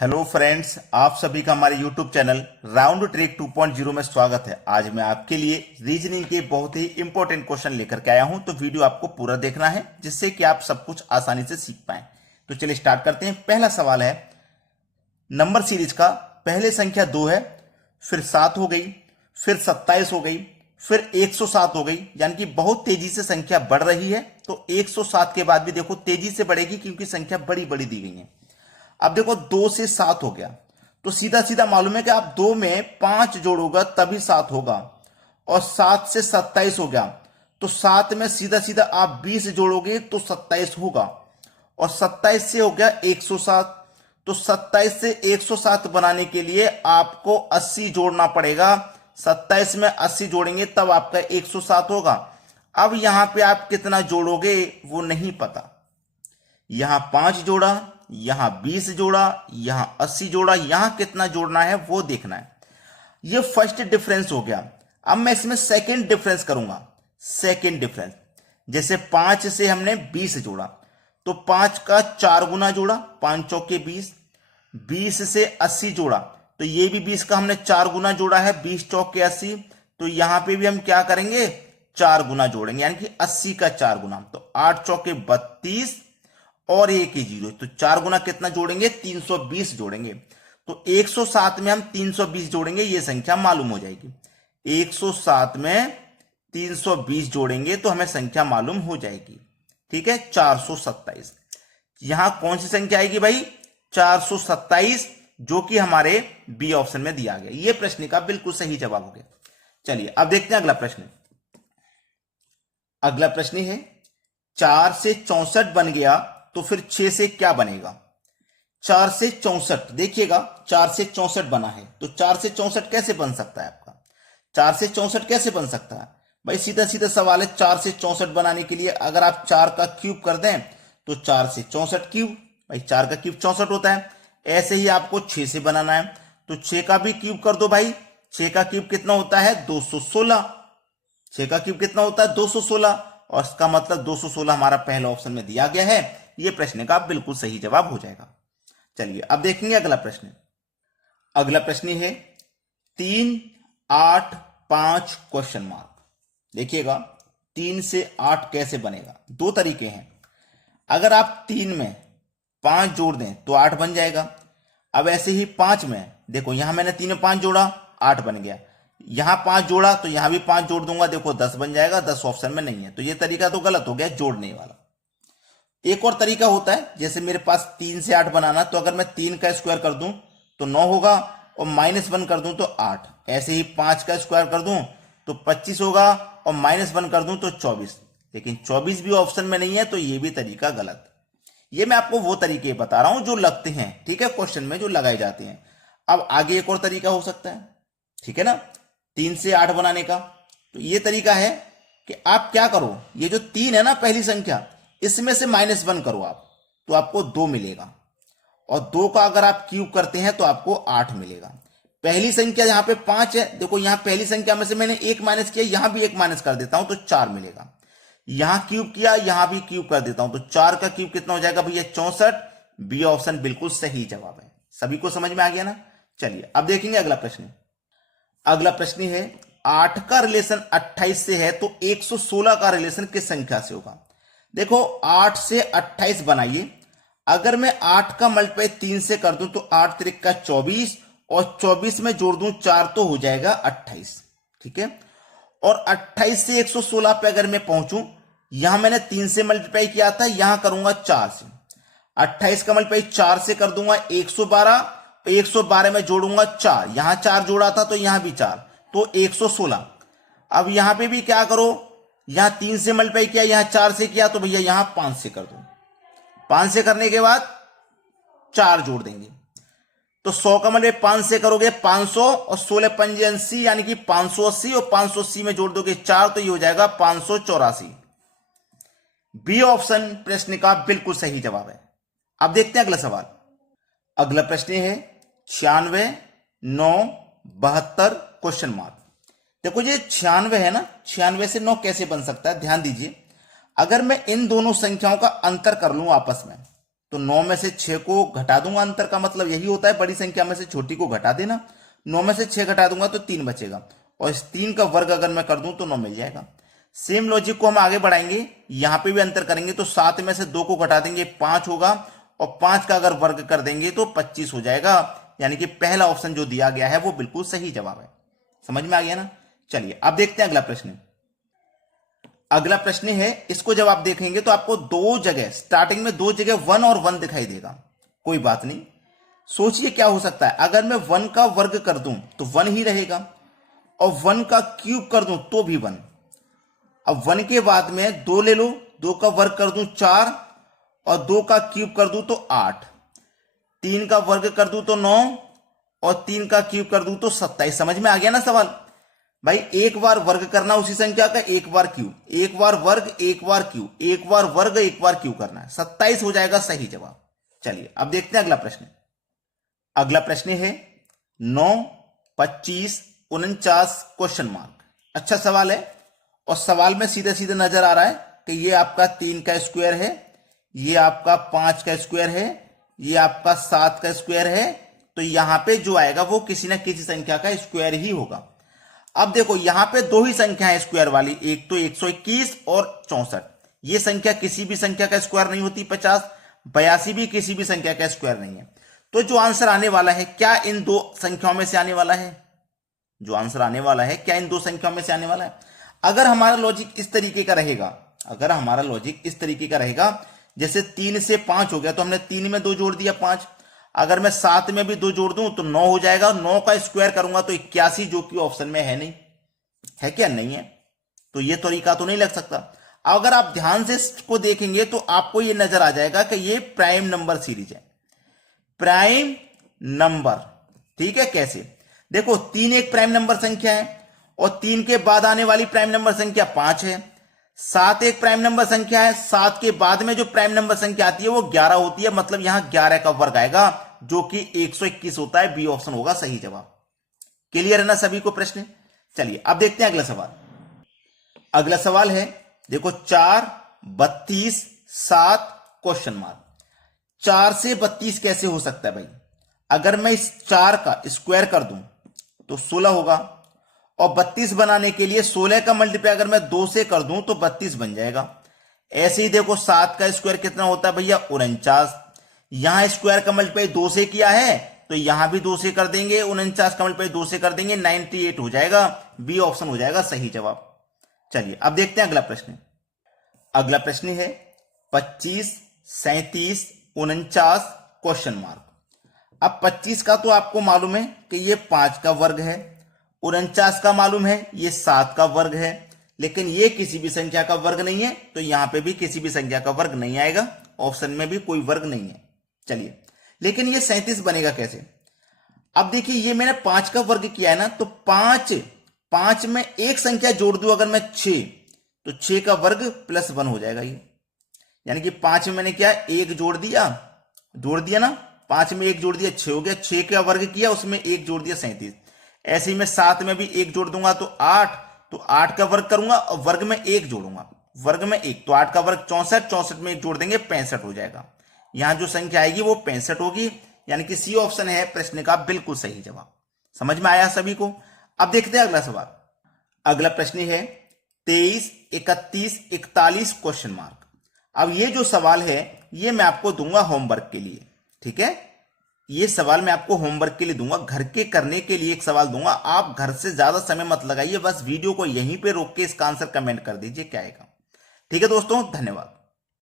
Hello friends, आप सभी का हमारे यूट्यूब चैनल राउंड ट्रिक 2.0 में स्वागत है। आज मैं आपके लिए रीजनिंग के बहुत ही इंपॉर्टेंट क्वेश्चन लेकर के आया हूं, तो वीडियो आपको पूरा देखना है जिससे कि आप सब कुछ आसानी से सीख पाएं। तो चलिए स्टार्ट करते हैं। पहला सवाल है नंबर सीरीज का। पहले संख्या 2 है, फिर 7 हो गई, फिर 27 हो गई, फिर 107 हो गई, यानी कि बहुत तेजी से संख्या बढ़ रही है। तो 107 के बाद भी देखो तेजी से बढ़ेगी क्योंकि संख्या बड़ी बड़ी दी गई है। अब देखो 2 से 7 हो गया, तो सीधा सीधा मालूम है कि आप 2 में 5 जोड़ोगा तभी 7 होगा। और 7 से 27 हो गया, तो 7 में सीधा सीधा आप 20 जोड़ोगे तो 27 होगा। और 27 से हो गया 107, तो 27 से 107 बनाने के लिए आपको 80 जोड़ना पड़ेगा। 27 में 80 जोड़ेंगे तब आपका 107 होगा। अब यहां पे आप कितना जोड़ोगे वो नहीं पता। यहां 5 जोड़ा, यहां 20 जोड़ा, यहां 80 जोड़ा, यहां कितना जोड़ना है वो देखना है। ये फर्स्ट डिफरेंस हो गया। अब मैं इसमें सेकंड डिफरेंस करूंगा। सेकंड डिफरेंस जैसे 5 से हमने 20 जोड़ा, तो 5 का 4 गुना जोड़ा, 5 चौके 20। 20 से 80 जोड़ा, तो ये भी 20 का हमने 4 गुना जोड़ा है, 20 चौके 80। तो यहां पे भी हम क्या करेंगे, 4 गुना जोड़ेंगे, यानी कि 80 का 4 गुना। तो 8 चौके 32 और 1 ही 0, तो 4 गुना कितना जोड़ेंगे, 320 जोड़ेंगे। तो 107 में हम 320 जोड़ेंगे, ये संख्या मालूम हो जाएगी। 107 में 320 जोड़ेंगे तो हमें संख्या मालूम हो जाएगी। ठीक है, 427। यहां कौन सी संख्या आएगी भाई, 427, जो कि हमारे बी ऑप्शन में दिया गया। ये प्रश्न का बिल्कुल सही जवाब हो गया। चलिए अब देखते हैं अगला प्रश्न। अगला प्रश्न है 4 से 64 बन गया तो फिर 6 से क्या बनेगा। 4 से 64 देखिएगा, 4 से 64 बना है, तो 4 से 64 कैसे बन सकता है आपका। 4 से 64 कैसे बन सकता है भाई, सीधा सीधा सवाल है। 4 से 64 बनाने के लिए अगर आप 4 का क्यूब कर दें तो 4 से 64 क्यूब, भाई 4 का क्यूब 64 होता है। ऐसे ही आपको 6 से बनाना है, तो 6 का भी क्यूब कर दो भाई। 6 का क्यूब कितना होता है, 216। 6 का क्यूब कितना होता है, 216। और इसका मतलब 216 हमारा पहला ऑप्शन में दिया गया है। यह प्रश्न का बिल्कुल सही जवाब हो जाएगा। चलिए अब देखेंगे अगला प्रश्न। अगला प्रश्न है 3, 8, 5 क्वेश्चन मार्क। देखिएगा 3 से 8 कैसे बनेगा। दो तरीके हैं। अगर आप 3 में 5 जोड़ दें तो 8 बन जाएगा। अब ऐसे ही 5 में देखो, यहां मैंने 3 में 5 जोड़ा, 8 बन गया। यहां 5 जोड़ा तो यहां भी 5 जोड़ दूंगा, देखो 10 बन जाएगा। 10 ऑप्शन में नहीं है, तो यह तरीका तो गलत हो गया जोड़ने वाला। एक और तरीका होता है, जैसे मेरे पास 3 से 8 बनाना, तो अगर मैं 3 का स्क्वायर कर दूं तो 9 होगा, और -1 कर दूं तो 8। ऐसे ही 5 का स्क्वायर कर दूं तो 25 होगा, और -1 कर दूं तो 24। लेकिन 24 भी ऑप्शन में नहीं है, तो ये भी तरीका गलत। ये मैं आपको वो तरीके बता रहा हूं जो लगते हैं, ठीक है, क्वेश्चन में जो लगाए जाते हैं। अब आगे एक और तरीका हो सकता है, ठीक है ना, 3 से 8 बनाने का। तो ये तरीका है कि आप क्या करो, ये जो 3 है ना पहली संख्या, इसमें से -1 करो आप, तो आपको 2 मिलेगा। और 2 का अगर आप क्यूब करते हैं तो आपको 8 मिलेगा। पहली संख्या यहां पे 5 है, देखो यहां पहली संख्या में से मैंने 1 माइनस किया, यहां भी 1 माइनस कर देता हूं तो 4 मिलेगा। यहां क्यूब किया, यहां भी क्यूब कर देता हूं तो 4 का क्यूब कितना हो जाएगा भैया, 64। बी ऑप्शन बिल्कुल सही जवाब है। सभी को समझ में आ गया ना। चलिए अब देखेंगे अगला प्रश्न। अगला प्रश्न है 8 का रिलेशन 28 से है तो 116 का रिलेशन किस संख्या से होगा। देखो 8 से 28 बनाइए। अगर मैं 8 का मल्टीप्लाई 3 से कर दूं तो 8 त्रिक का 24, और 24 में जोड़ दूं 4 तो हो जाएगा 28। ठीक है, और 28 से 116 पे अगर मैं पहुंचूं, यहां मैंने 3 से मल्टीप्लाई किया था, यहां करूंगा 4 से। 28 का मल्टीप्लाई 4 से कर दूंगा 112, 112 में जोड़ूंगा 4, यहां 4 जोड़ा था तो यहां भी 4, तो 116। अब यहां पे भी क्या करो, यहां 3 से मल्टीप्लाई किया, यहां 4 से किया, तो भैया यहां 5 से कर दो। 5 से करने के बाद 4 जोड़ देंगे, तो 100 का मल्टीप्लाई 5 से करोगे 500, और 16 पंजे 80, यानी कि 580, और 580 में जोड़ दोगे 4, तो ये हो जाएगा 584। बी ऑप्शन प्रश्न का बिल्कुल सही जवाब है। अब देखते हैं अगला सवाल। अगला प्रश्न है 96, 9, 72 क्वेश्चन मार्क। देखो ये 96 है ना, 96 से 9 कैसे बन सकता है, ध्यान दीजिए। अगर मैं इन दोनों संख्याओं का अंतर कर लूं आपस में, तो 9 में से 6 को घटा दूंगा, अंतर का मतलब यही होता है बड़ी संख्या में से छोटी को घटा देना। 9 में से 6 घटा दूंगा तो 3 बचेगा, और इस 3 का वर्ग अगर मैं कर दूं तो 9 मिल जाएगा। सेम लॉजिक को हम आगे बढ़ाएंगे, यहां पे भी अंतर करेंगे तो 7 में से 2 को घटा देंगे 5 होगा, और 5 का अगर वर्ग कर देंगे तो 25 हो जाएगा। यानी कि पहला ऑप्शन जो दिया गया है वो बिल्कुल सही जवाब है। समझ में आ गया ना। चलिए अब देखते हैं अगला प्रश्न। अगला प्रश्न है, इसको जब आप देखेंगे तो आपको दो जगह, स्टार्टिंग में दो जगह 1 और 1 दिखाई देगा। कोई बात नहीं, सोचिए क्या हो सकता है। अगर मैं 1 का वर्ग कर दूं तो 1 ही रहेगा, और 1 का क्यूब कर दूं तो भी 1। अब 1 के बाद में 2 ले लो, 2 का वर्ग कर दूं 4, और 2 का क्यूब कर दूं तो 8, 3 का वर्ग कर दूं तो 9, और 3 का क्यूब कर दूं तो 27। समझ में आ गया ना सवाल। भाई एक बार वर्ग करना उसी संख्या का, एक बार क्यूब, एक बार वर्ग एक बार क्यूब, एक बार वर्ग एक बार क्यूब करना है, 27 हो जाएगा सही जवाब। चलिए अब देखते हैं अगला प्रश्न। अगला प्रश्न है 9, 25, 49 क्वेश्चन मार्क। अच्छा सवाल है, और सवाल में सीधे सीधे नजर आ रहा है कि ये आपका 3 का स्क्वायर है, ये आपका 5 का स्क्वायर है, ये आपका 7 का स्क्वायर है। तो यहां पे जो आएगा वो किसी ना किसी संख्या का स्क्वायर ही होगा। अब देखो यहां पे दो ही संख्या है स्क्वायर वाली, एक तो 121 और 64। ये संख्या किसी भी संख्या का स्क्वायर नहीं होती। 50, 82 भी किसी भी संख्या का स्क्वायर नहीं है। तो जो आंसर आने वाला है क्या इन दो संख्याओं में से आने वाला है? जो आंसर आने वाला है क्या इन दो संख्याओं में से आने वाला है? अगर हमारा लॉजिक इस तरीके का रहेगा, अगर हमारा लॉजिक इस तरीके का रहेगा, जैसे 3 से 5 हो गया तो हमने 3 में 2 जोड़ दिया 5। अगर मैं 7 में भी 2 जोड़ दूं तो 9 हो जाएगा। 9 का स्क्वायर करूंगा तो 81, जो कि ऑप्शन में है नहीं, है क्या? नहीं है। तो ये तरीका तो नहीं लग सकता। अगर आप ध्यान से इसको देखेंगे तो आपको ये नजर आ जाएगा कि ये प्राइम नंबर सीरीज है, प्राइम नंबर। ठीक है, कैसे? देखो 3 एक प्राइम नंबर संख्या है, और 3 के बाद आने वाली प्राइम नंबर संख्या 5 है। 7 एक प्राइम नंबर संख्या है, 7 के बाद में जो प्राइम नंबर संख्या आती है वो 11 होती है। मतलब यहां 11 का वर्ग आएगा, जो कि 121 होता है। बी ऑप्शन होगा सही जवाब। क्लियर है ना सभी को प्रश्न? चलिए अब देखते हैं अगला सवाल। अगला सवाल है देखो 4, 32, 7 क्वेश्चन मार्क। 4 से 32 कैसे हो सकता है भाई? अगर मैं इस 4 का स्क्वायर कर दूं तो 16 होगा, और 32 बनाने के लिए 16 का मल्टीप्लाई अगर मैं 2 से कर दूं तो 32 बन जाएगा। ऐसे ही देखो 7 का स्क्वायर कितना होता है भैया? 49। यहां स्क्वायर का मल्टीप्लाई 2 से किया है तो यहां भी 2 से कर देंगे, 49 का मल्टीप्लाई 2 से कर देंगे, 98 हो जाएगा। बी ऑप्शन हो जाएगा सही जवाब। चलिए अब देखते हैं अगला प्रश्न। अगला प्रश्न है 25, 37, 49 क्वेश्चन मार्क। अब 25 का तो आपको मालूम है कि ये 5 का वर्ग है, 49 का मालूम है ये 7 का वर्ग है, लेकिन ये किसी भी संख्या का वर्ग नहीं है, तो यहां पे भी किसी भी संख्या का वर्ग नहीं आएगा। ऑप्शन में भी कोई वर्ग नहीं है। चलिए, लेकिन ये 37 बनेगा कैसे? अब देखिए ये मैंने 5 का वर्ग किया है ना, तो 5 में एक संख्या जोड़ दूं अगर मैं 6, तो 6 का वर्ग प्लस 1 हो जाएगा ये। यानी कि 5 में मैंने क्या एक जोड़ दिया ना, 5 में एक जोड़ दिया 6 हो गया। 6 का वर्ग किया उसमें एक जोड़ दिया 37। ऐसे ही मैं 7 में भी एक जोड़ दूंगा तो 8, तो 8 का वर्ग करूंगा और वर्ग में एक जोड़ूंगा, वर्ग में एक, तो 8 का वर्ग 64, 64 में एक जोड़ देंगे 65 हो जाएगा। यहां जो संख्या आएगी वो 65 होगी। यानी कि सी ऑप्शन है प्रश्न का बिल्कुल सही जवाब। समझ में आया सभी को? अब देखते हैं अगला सवाल। अगला प्रश्न है 23, 31, 41 क्वेश्चन मार्क। अब ये जो सवाल है ये मैं आपको दूंगा होमवर्क के लिए। ठीक है, ये सवाल मैं आपको होमवर्क के लिए दूंगा, घर के करने के लिए एक सवाल दूंगा। आप घर से ज्यादा समय मत लगाइए, बस वीडियो को यहीं पे रोक के इसका आंसर कमेंट कर दीजिए क्या आएगा। ठीक है दोस्तों, धन्यवाद।